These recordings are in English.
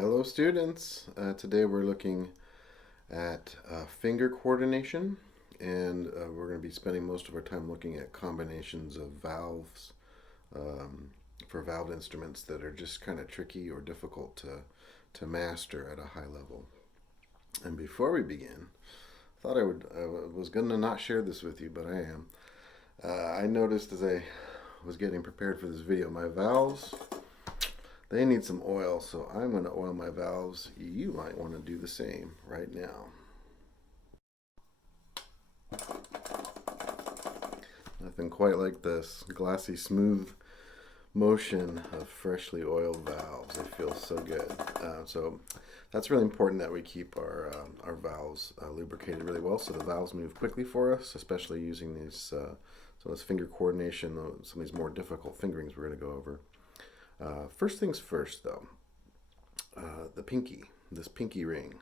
Hello students, today we're looking at finger coordination, and we're going to be spending most of our time looking at combinations of valves um, for valve instruments that are just kind of tricky or difficult to master at a high level. And before we begin, I was going to not share this with you, but I am. I noticed as I was getting prepared for this video, my valves, they need some oil, so I'm going to oil my valves. You might want to do the same right now. Nothing quite like this glassy, smooth motion of freshly oiled valves. They feel so good. So that's really important that we keep our valves lubricated really well so the valves move quickly for us, especially using these, so this finger coordination, some of these more difficult fingerings we're going to go over. First things first, though, the pinky, this pinky ring.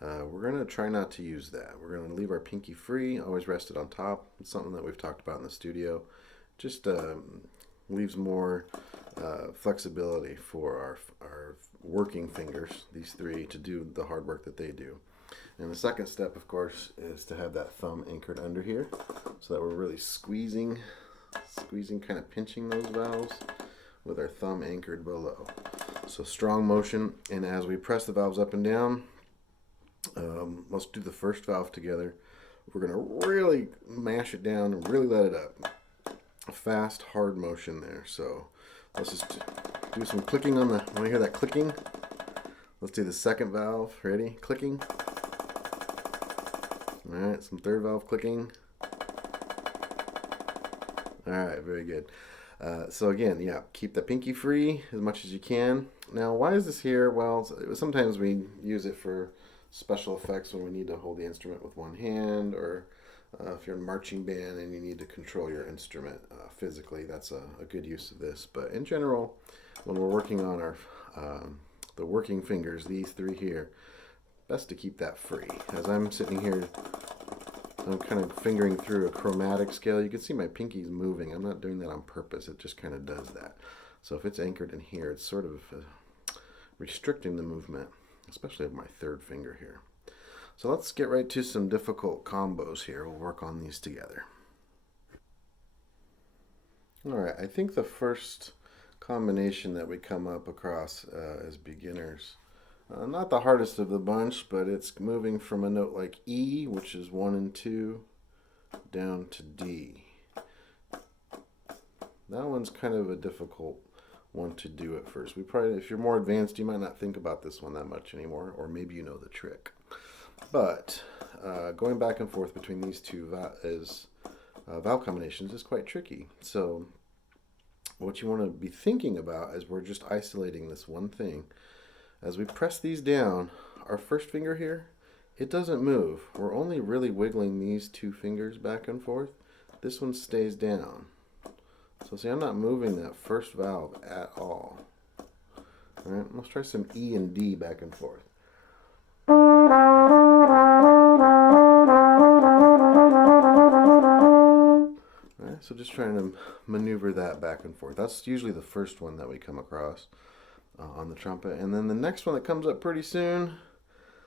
We're going to try not to use that. We're going to leave our pinky free, always rest it on top. It's something that we've talked about in the studio. Just leaves more flexibility for our working fingers, these three, to do the hard work that they do. And the second step, of course, is to have that thumb anchored under here so that we're really squeezing, kind of pinching those valves with our thumb anchored below. So strong motion, and as we press the valves up and down, let's do the first valve together. We're going to really mash it down and really let it up. A fast, hard motion there. So let's just do some clicking on the, want to hear that clicking? Let's do the second valve. Ready? Clicking. All right, some third valve clicking. All right, very good. So again, yeah, keep the pinky free as much as you can. Now, why is this here? Well, sometimes we use it for special effects when we need to hold the instrument with one hand, or if you're in a marching band and you need to control your instrument physically, that's a good use of this. But in general, when we're working on our the working fingers, these three here, best to keep that free. As I'm sitting here, I'm kind of fingering through a chromatic scale. You can see my pinky's moving. I'm not doing that on purpose. It just kind of does that. So if it's anchored in here, it's sort of restricting the movement, especially of my third finger here. So let's get right to some difficult combos here. We'll work on these together. All right, I think the first combination that we come up across as beginners, not the hardest of the bunch, but it's moving from a note like E, which is 1 and 2, down to D. That one's kind of a difficult one to do at first. If you're more advanced, you might not think about this one that much anymore, or maybe you know the trick. But going back and forth between these two valve combinations is quite tricky. So what you want to be thinking about is we're just isolating this one thing. As we press these down, our first finger here, it doesn't move. We're only really wiggling these two fingers back and forth. This one stays down. So see, I'm not moving that first valve at all. All right, let's try some E and D back and forth. All right, so just trying to maneuver that back and forth. That's usually the first one that we come across on the trumpet. And then the next one that comes up pretty soon,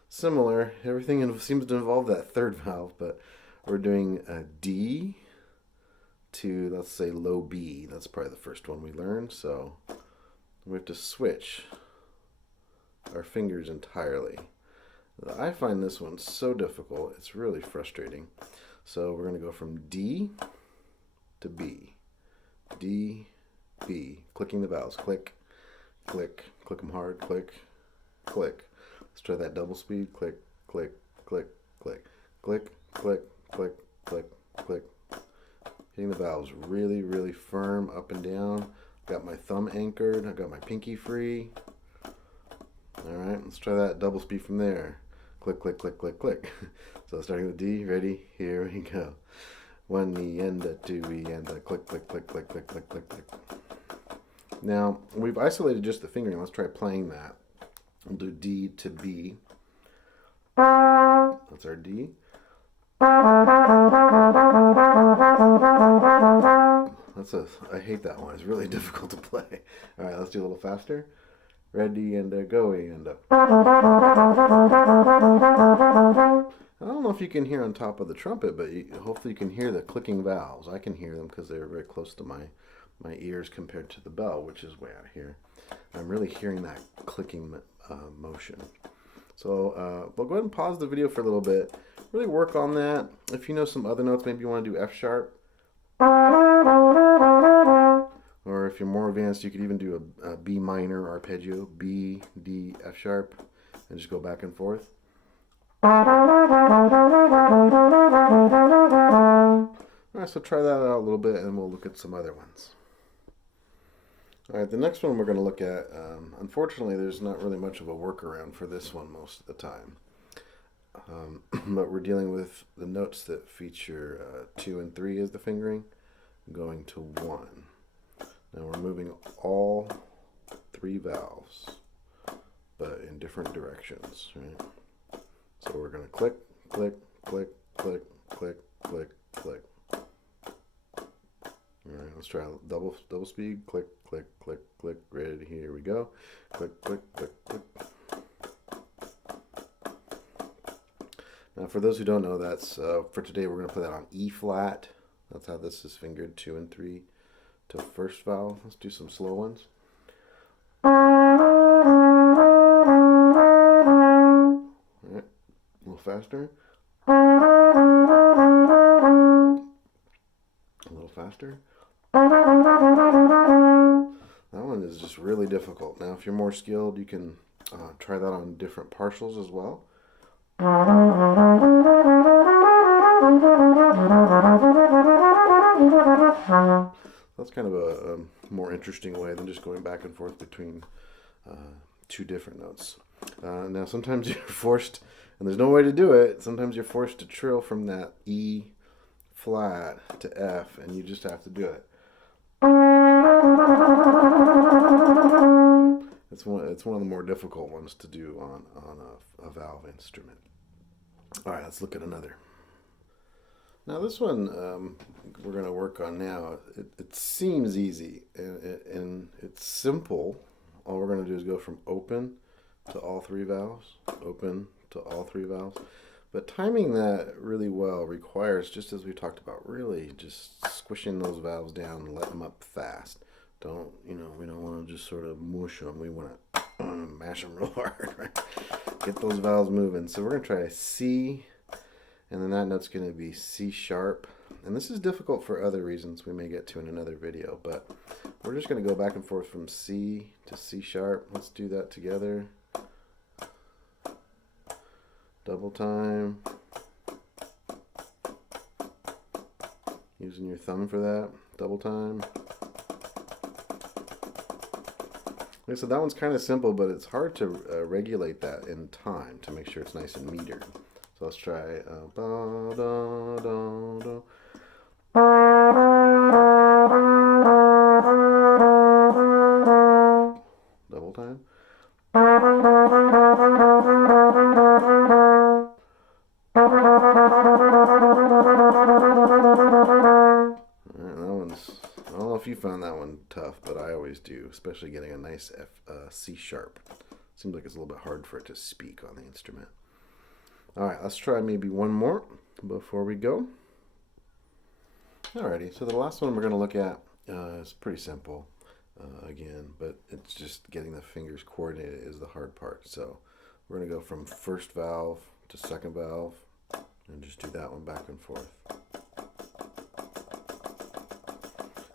similar. Everything seems to involve that third valve, but we're doing a D to, let's say, low B. That's probably the first one we learned. So we have to switch our fingers entirely. I find this one so difficult. It's really frustrating. So we're going to go from D to B. D, B. Clicking the valves. Click, click, click them hard, click, click. Let's try that double speed. Click, click, click, click, click, click, click, click, click. Hitting the valves really, really firm up and down. Got my thumb anchored. I got my pinky free. All right, let's try that double speed from there. Click, click, click, click, click. So starting with D, ready? Here we go. 1 E and a 2 E and a click, click, click, click, click, click, click, click. Now, we've isolated just the fingering. Let's try playing that. We'll do D to B. That's our D. I hate that one. It's really difficult to play. All right, let's do a little faster. ready and going and I don't know if you can hear on top of the trumpet, but hopefully you can hear the clicking valves. I can hear them because they're very close to my ears compared to the bell, which is way out here. I'm really hearing that clicking motion. So we'll go ahead and pause the video for a little bit. Really work on that. If you know some other notes, maybe you want to do F sharp. Or if you're more advanced, you could even do a B minor arpeggio, B, D, F sharp, and just go back and forth. Alright, so try that out a little bit and we'll look at some other ones. Alright, the next one we're going to look at, unfortunately there's not really much of a workaround for this one most of the time. But we're dealing with the notes that feature 2 and 3 as the fingering, going to 1. Now we're moving all 3 valves, but in different directions, right? So we're going to click, click, click, click, click, click, click. Alright, let's try double speed. Click, click, click, click. Ready, here we go. Click, click, click, click. Now for those who don't know, that's for today we're going to play that on E flat. That's how this is fingered, 2 and 3 to first valve. Let's do some slow ones. Alright, a little faster. A little faster. That one is just really difficult. Now if you're more skilled, you can try that on different partials as well. That's kind of a more interesting way than just going back and forth between 2 different notes. Now sometimes you're forced, and there's no way to do it, sometimes you're forced to trill from that E flat to F, and you just have to do it. It's one of the more difficult ones to do on a valve instrument. Alright, let's look at another. Now this one we're going to work on now. It seems easy and it's simple. All we're going to do is go from open to all 3 valves, open to all 3 valves. But timing that really well requires, just as we talked about, really just squishing those valves down and letting them up fast. We don't want to just sort of mush them. We want to mash them real hard, right? Get those valves moving. So we're going to try a C, and then that note's going to be C sharp. And this is difficult for other reasons we may get to in another video, but we're just going to go back and forth from C to C sharp. Let's do that together. Double time. Using your thumb for that. Double time. Like I said, that one's kind of simple, but it's hard to regulate that in time to make sure it's nice and metered. So let's try da, da, da, da. Double time. I don't know if you found that one tough, but I always do, especially getting a nice C sharp. Seems like it's a little bit hard for it to speak on the instrument. Alright, let's try maybe one more before we go. Alrighty, so the last one we're going to look at is pretty simple again, but it's just getting the fingers coordinated is the hard part. So we're going to go from first valve to second valve and just do that one back and forth.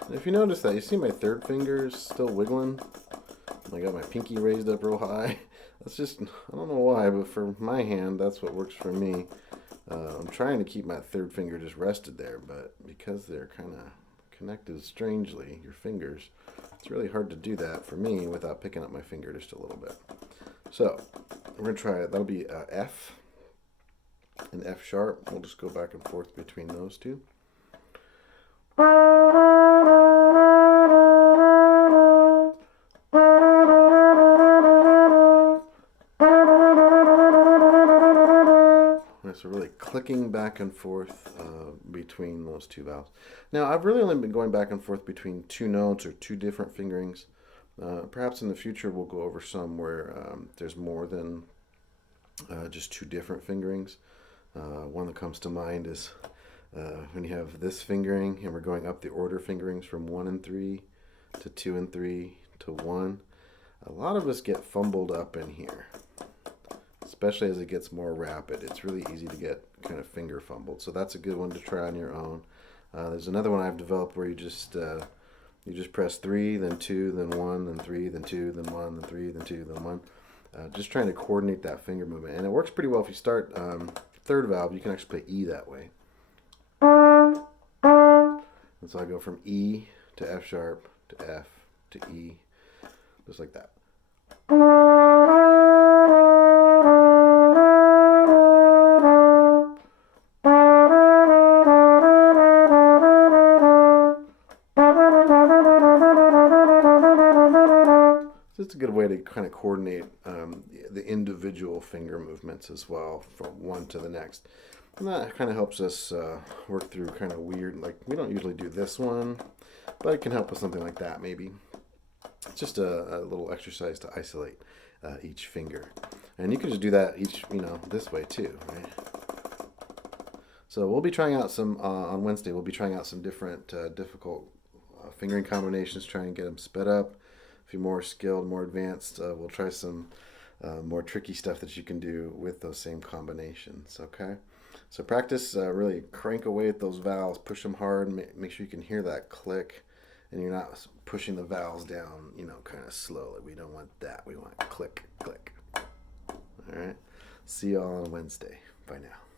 And if you notice that, you see my third finger is still wiggling. I got my pinky raised up real high. That's just, I don't know why, but for my hand, that's what works for me. I'm trying to keep my third finger just rested there, but because they're kind of connected strangely, your fingers, it's really hard to do that for me without picking up my finger just a little bit. So, we're going to try it. That'll be F and F sharp. We'll just go back and forth between those two. So really clicking back and forth between those 2 valves. Now I've really only been going back and forth between 2 notes or 2 different fingerings, Perhaps in the future we'll go over some where there's more than just two different fingerings. One that comes to mind is when you have this fingering and we're going up the order fingerings from 1 and 3 to 2 and 3 to 1. A lot of us get fumbled up in here, especially as it gets more rapid. It's really easy to get kind of finger fumbled. So that's a good one to try on your own. There's another one I've developed where you just press 3, then 2, then 1, then 3, then 2, then 1, then 3, then 2, then 1. Just trying to coordinate that finger movement. And it works pretty well if you start third valve. You can actually play E that way. And so I go from E to F sharp to F to E, just like that. So it's a good way to kind of coordinate the individual finger movements as well from one to the next. And that kind of helps us work through kind of weird, like we don't usually do this one, but it can help with something like that maybe. It's just a little exercise to isolate each finger. And you can just do that this way too, right? So we'll be trying out some, on Wednesday, we'll be trying out some different difficult fingering combinations, trying to get them sped up. If you're more skilled, more advanced, we'll try some more tricky stuff that you can do with those same combinations, okay? So practice, really crank away at those vowels, push them hard, make sure you can hear that click, and you're not pushing the vowels down, kind of slowly. We don't want that. We want click, click. All right. See you all on Wednesday. Bye now.